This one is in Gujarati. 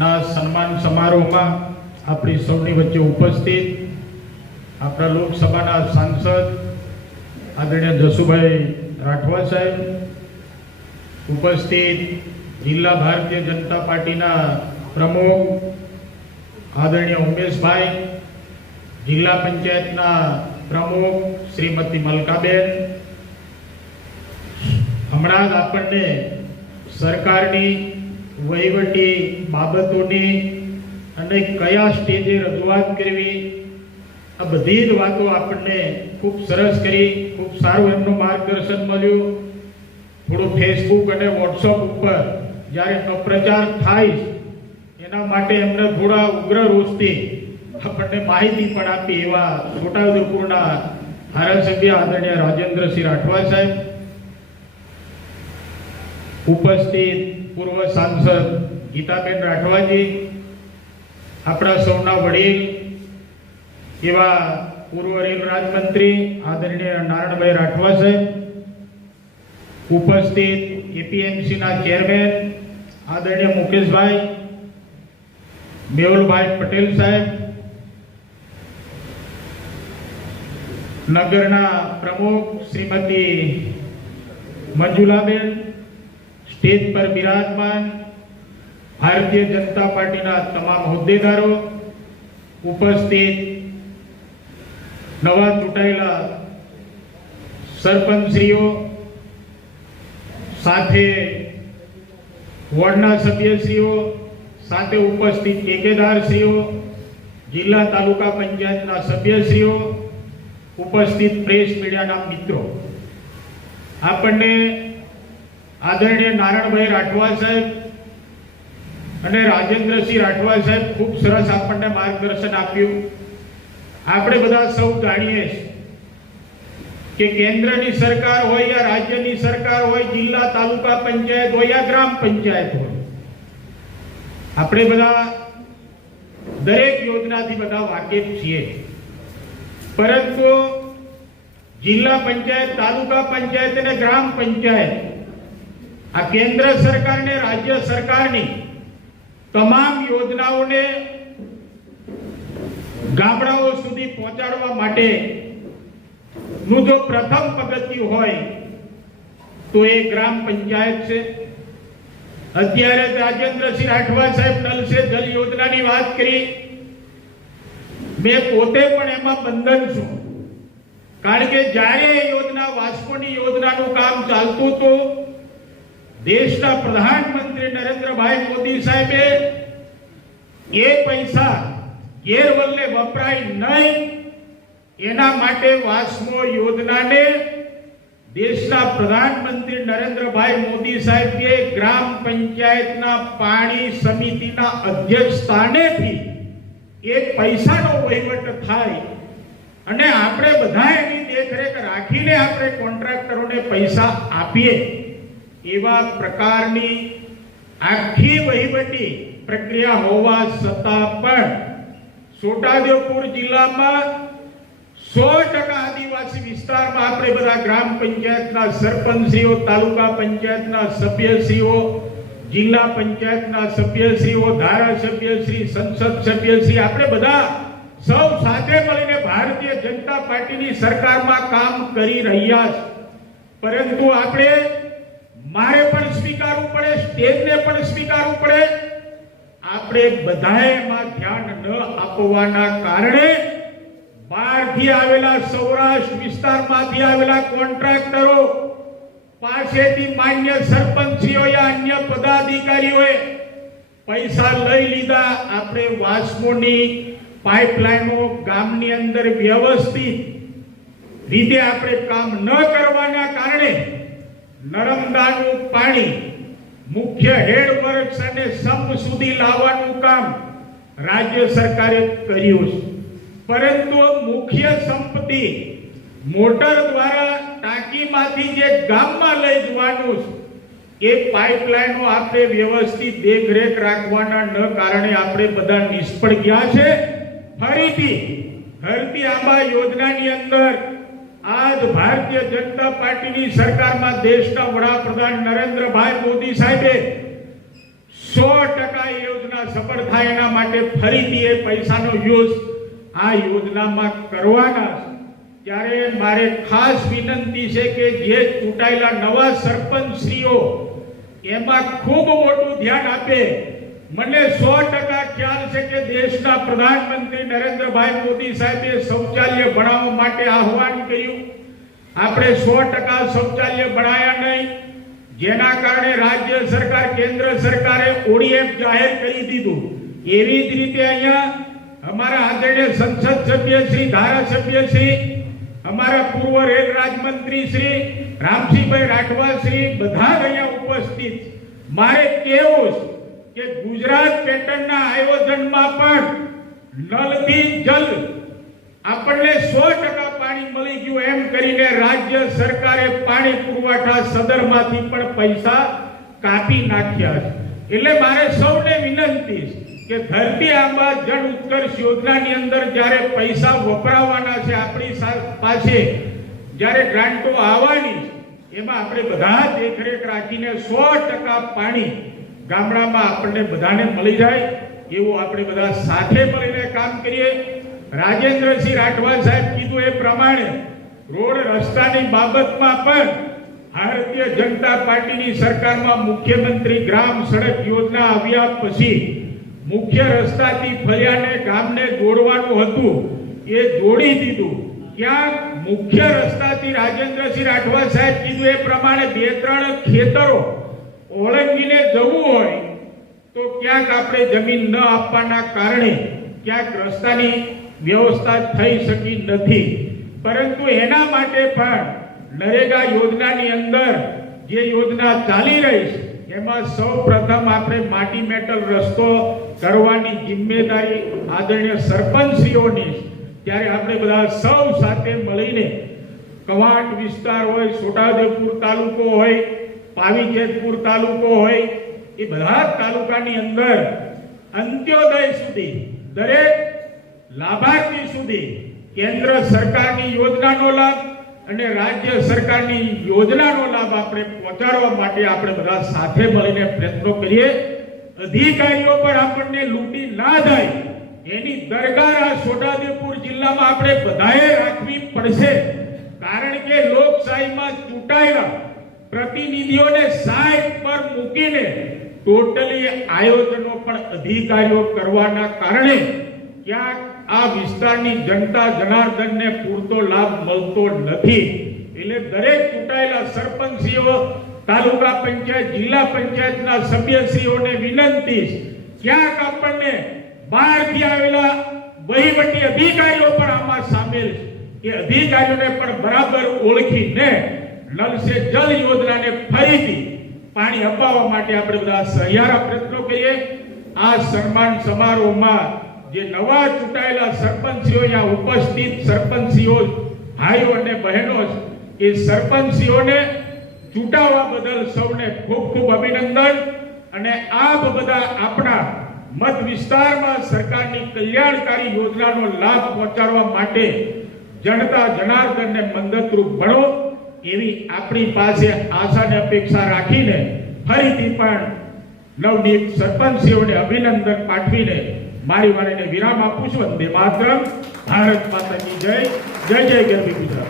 ના સન્માન સમારોહમાં આપણી સૌની વચ્ચે ઉપસ્થિત આપણા લોકસભાના સાંસદ આદરણીય જસુભાઈ રાઠવા સાહેબ, ઉપસ્થિત જિલ્લા ભારતીય જનતા પાર્ટીના પ્રમુખ આદરણીય ઉમેશભાઈ, જિલ્લા પંચાયતના પ્રમુખ શ્રીમતી મલકાબેન. હમણાં જ આપણને સરકારની વહીવટી બાબતોની અને કયા સ્ટેજે રજૂઆત કરવી, આ બધી જ વાતો આપણને ખૂબ સરસ કરી, ખૂબ સારું એમનું માર્ગદર્શન મળ્યું. થોડું ફેસબુક અને વોટ્સઅપ ઉપર જ્યારે અપ્રચાર થાય એના માટે એમને થોડા ઉગ્ર રોષથી આપણને માહિતી પણ આપી એવા છોટાઉદેપુરના ધારાસભ્ય આદરણીય રાજેન્દ્રસિંહ રાઠવા સાહેબ. ઉપસ્થિત પૂર્વ સાંસદ ગીતાબેન રાઠવાજી, આપણા સૌના વડીલ એવા પૂર્વ રેલ રાજમંત્રી આદરણીય નારાયણભાઈ રાઠવા સાહેબ ઉપસ્થિત એપીએમસીના ચેરમેન આદરણીય મુકેશભાઈ, મેહુલભાઈ પટેલ સાહેબ, નગરના પ્રમુખ શ્રીમતી મંજુલાબેન સ્ટેજ પર બિરાજમાન ભારતીય જનતા પાર્ટીના તમામ હોદ્દેદારો, ઉપસ્થિત નવા ચૂંટાયેલા સરપંચશ્રીઓ, સાથે વોર્ડના સભ્યશ્રીઓ, સાથે ઉપસ્થિત ટેકેદારશ્રીઓ, જિલ્લા તાલુકા પંચાયતના સભ્યશ્રીઓ, ઉપસ્થિત પ્રેસ મીડિયાના મિત્રો. આપણને આદરણીય નારાયણભાઈ રાઠવા સાહેબ અને રાજેન્દ્રસિંહ રાઠવા સાહેબ ખૂબ સરસ આપણને માર્ગદર્શન આપ્યું. આપણે બધા સૌ જાણીએ છીએ કે કેન્દ્રની સરકાર હોય યા રાજ્યની સરકાર હોય, જિલ્લા, તાલુકા પંચાયત હોય યા ગ્રામ પંચાયત હોય, આપણે બધા દરેક યોજનાથી બધા વાકેફ છીએ. પરંતુ જિલ્લા પંચાયત, તાલુકા પંચાયત અને ગ્રામ પંચાયત આ કેન્દ્ર સરકાર ને રાજ્ય સરકારની તમામ યોજનાઓને ગામડાઓ સુધી પહોંચાડવા માટે નું જો પ્રથમ પગથિયું હોય, તો એ ગ્રામ પંચાયત છે. અત્યારે રાજેન્દ્રસિંહ રાઠવા સાહેબ નલ સે જલ યોજનાની વાત કરી. મેં પોતે પણ એમાં બંધન છું. કારણ કે જ્યારે એ યોજના વાસ્કોની યોજનાનું કામ ચાલતું હતું દેશના પ્રધાનમંત્રી નરેન્દ્રભાઈ મોદી સાહેબે એ પૈસા ગેરવલ્લે વપરાય નહીં, એના માટે વાસ્મો યોજનાને દેશના પ્રધાનમંત્રી નરેન્દ્રભાઈ મોદી સાહેબે ગ્રામ પંચાયતના પાણી સમિતિના અધ્યક્ષ સ્થાનેથી એ પૈસાનો વહીવટ થાય. અને આપણે બધા એની દેખરેખ રાખીને આપણે કોન્ટ્રાક્ટરોને પૈસા આપીએ. એવા પ્રકારની આખી વહીવટી પ્રક્રિયા હોવા છતાં પણ છોટાઉદેપુર જિલ્લામાં સો ટકા આદિવાસી વિસ્તારમાં આપણે બધા ગ્રામ પંચાયતના સરપંચશ્રીઓ, તાલુકા પંચાયતના સભ્યશ્રીઓ, જિલ્લા પંચાયતના સભ્યશ્રીઓ, ધારાસભ્યશ્રી, સંસદ સભ્યશ્રી, આપણે બધા સૌ સાથે મળીને ભારતીય જનતા પાર્ટીની સરકારમાં કામ કરી રહ્યા છે. પરંતુ આપણે મારે પણ સ્વીકારવું પડે, સ્ટેજને પણ સ્વીકારવું પડે. આપણે બધાએ એમાં ધ્યાન ન આપવાના કારણે બહારથી આવેલા સૌરાષ્ટ્ર વિસ્તારમાંથી આવેલા કોન્ટ્રાક્ટરો પાસેથી માન્ય સરપંચીઓ યા અન્ય પદાધિકારીઓએ પૈસા લઈ લીધા. આપણે વાસ્મોની પાઇપલાઇનો ગામની અંદર વ્યવસ્થિત રીતે આપણે કામ ન કરવાના કારણે નર્મદાનું પાણી, મુખ્ય હેડ વર્ક્સ અને સંપ સુધી લાવવાનું કામ રાજ્ય સરકારે કર્યું છે. પરંતુ મુખ્ય સંપત્તિ મોટર દ્વારા ટાંકીમાંથી જે ગામમાં લઈ જવાનું છે, એ પાઇપલાઇનો આપણે વ્યવસ્થિત દેખરેખ રાખવાના ન કારણે આપણે બધા નિષ્ફળ ગયા છે. ફરીથી ધરતી આંબા યોજનાની અંદર આજ ભારતીય જનતા પાર્ટીની સરકારમાં દેશના વડાપ્રધાન નરેન્દ્રભાઈ મોદી સાહેબે સો ટકા યોજના સફળ થાય એના માટે ફરીથી એ પૈસાનો યુઝ આ યોજનામાં કરવાના ત્યારે મારે ખાસ વિનંતી છે કે જે ચૂંટાયેલા નવા સરપંચશ્રીઓ એમાં ખૂબ મોટું ધ્યાન આપે. મને સો ટકા ખ્યાલ છે દેશના પ્રધાનમંત્રી નરેન્દ્રભાઈ મોદી સાહેબે શૌચાલય બનાવવા માટે આહવાન કર્યું. આપણે સો ટકા શૌચાલય બનાયા નહીં. જેના કારણે રાજ્ય સરકાર, કેન્દ્ર સરકારે ઓડીએફ જાહેર કરી દીધું. એવી જ રીતે અહીંયા અમારા આદરણીય સંસદ સભ્ય શ્રી, ધારાસભ્ય શ્રી, અમારા પૂર્વ રેલ રાજમંત્રી શ્રી રામસિંહભાઈ રાઠવા શ્રી, બધા અહીંયા ઉપસ્થિત. મારે કેવું છે કે ગુજરાત પેટર્નના આયોજનમાં પણ નલથી જલ આપણને સો ટકા પાણી મળી ગયું એમ કરીને રાજ્ય સરકારે પાણી પુરવઠા સદરમાંથી પણ પૈસા કાપી નાખ્યા છે. એટલે મારે સૌને વિનંતી કે ધરતી આંબા જળ ઉત્કર્ષ યોજનાની અંદર જ્યારે પૈસા વપરાવાના છે આપણી પાસે, જ્યારે ગ્રાન્ટો આવવાની છે, એમાં આપણે બધા દેખરેખ રાખીને સો ટકા પાણી ગામડામાં આપણને બધાને મળી જાય એવું આપણે બધા સાથે મળીને કામ કરીએ. રાજેન્દ્રસિંહ રાઠવા સાહેબ કીધું એ પ્રમાણે રોડ રસ્તાની બાબતમાં પણ ભારતીય જનતા પાર્ટીની સરકારમાં મુખ્યમંત્રી ગ્રામ સડક યોજના આવ્યા પછી મુખ્ય રસ્તાથી ફળિયાને ગામને જોડવાનું હતું. એ જોડી દીધું. ક્યાંક મુખ્ય રસ્તાથી રાજેન્દ્રસિંહ રાઠવા સાહેબ કીધું એ પ્રમાણે બે ત્રણ ખેતરો ઓળંગીને જવું હોય, તો ક્યાંક આપણે જમીન ન આપવાના કારણે ક્યાંક રસ્તાની વ્યવસ્થા થઈ શકી નથી પરંતુ એના માટે પણ નરેગા યોજનાની અંદર જે યોજના ચાલી રહી છે, એમાં સૌ પ્રથમ આપણે માટી મેટલ રસ્તો કરવાની જિમ્મેદારી આદરણીય સરપંચશ્રીઓની. ત્યારે આપણે બધા સૌ સાથે મળીને કવાંટ વિસ્તાર હોય, છોટાઉદેપુર તાલુકો હોય પાવીજેતપુર તાલુકો હોય, એ બધા જ તાલુકાની અંદર અંત્યોદય સુધી, દરેક લાભાર્થી સુધી કેન્દ્ર સરકારની યોજનાનો લાભ અને રાજ્ય સરકારની યોજનાનો લાભ આપણે પહોંચાડવા માટે આપણે બધા સાથે મળીને પ્રયત્નો કરીએ. અધિકારીઓ પર આપણને લૂંટી ના જાય, એની દરકાર આ છોટાઉદેપુર જિલ્લામાં આપણે બધાએ રાખવી પડશે. કારણ કે લોકશાહીમાં ચૂંટાયેલા પ્રતિનિધિઓને સાઈટ પર મૂકીને ટોટલી આયોજનો પણ અધિકારીઓ કરવાના કારણે ક્યાંક આ વિસ્તારની જનતા જનાર્દનને પૂરતો લાભ મળતો નથી. એટલે દરેક ચૂંટાયેલા સરપંચીઓ, તાલુકા પંચાયત, જિલ્લા પંચાયતના સભ્યશ્રીઓને વિનંતી ક્યાંક આપણને બહારથી આવેલા વહીવટી અધિકારીઓ પણ આમાં સામેલ એ અધિકારીઓને પણ બરાબર ઓળખીને નલ સે જલ યોજનાને ફરીથી પાણી અપાવવા માટે આપણે બધા સહિયારા પ્રયત્નો કરીએ. આ સન્માન સમારોહમાં જે નવા ચૂંટાયેલા સરપંચીઓ અહીંયા ઉપસ્થિત, સરપંચીઓ ભાઈઓ અને બહેનો એ સરપંચીઓને ચૂંટાવવા બદલ સૌને ખૂબ ખૂબ અભિનંદન. અને આ બધા આપણા મત વિસ્તારમાં સરકારની કલ્યાણકારી યોજનાનો લાભ પહોંચાડવા માટે જનતા, જનાર્દનને મદદરૂપ બનો એવી આપણી પાસે આશાને અપેક્ષા રાખીને ફરીથી પણ નવનીત સરપંચીઓને અભિનંદન પાઠવીને મારી વાણીને વિરામ આપું છું. વંદે માત્ર ભારત માતાની જય. જય જય ગરબી ગુજરાત.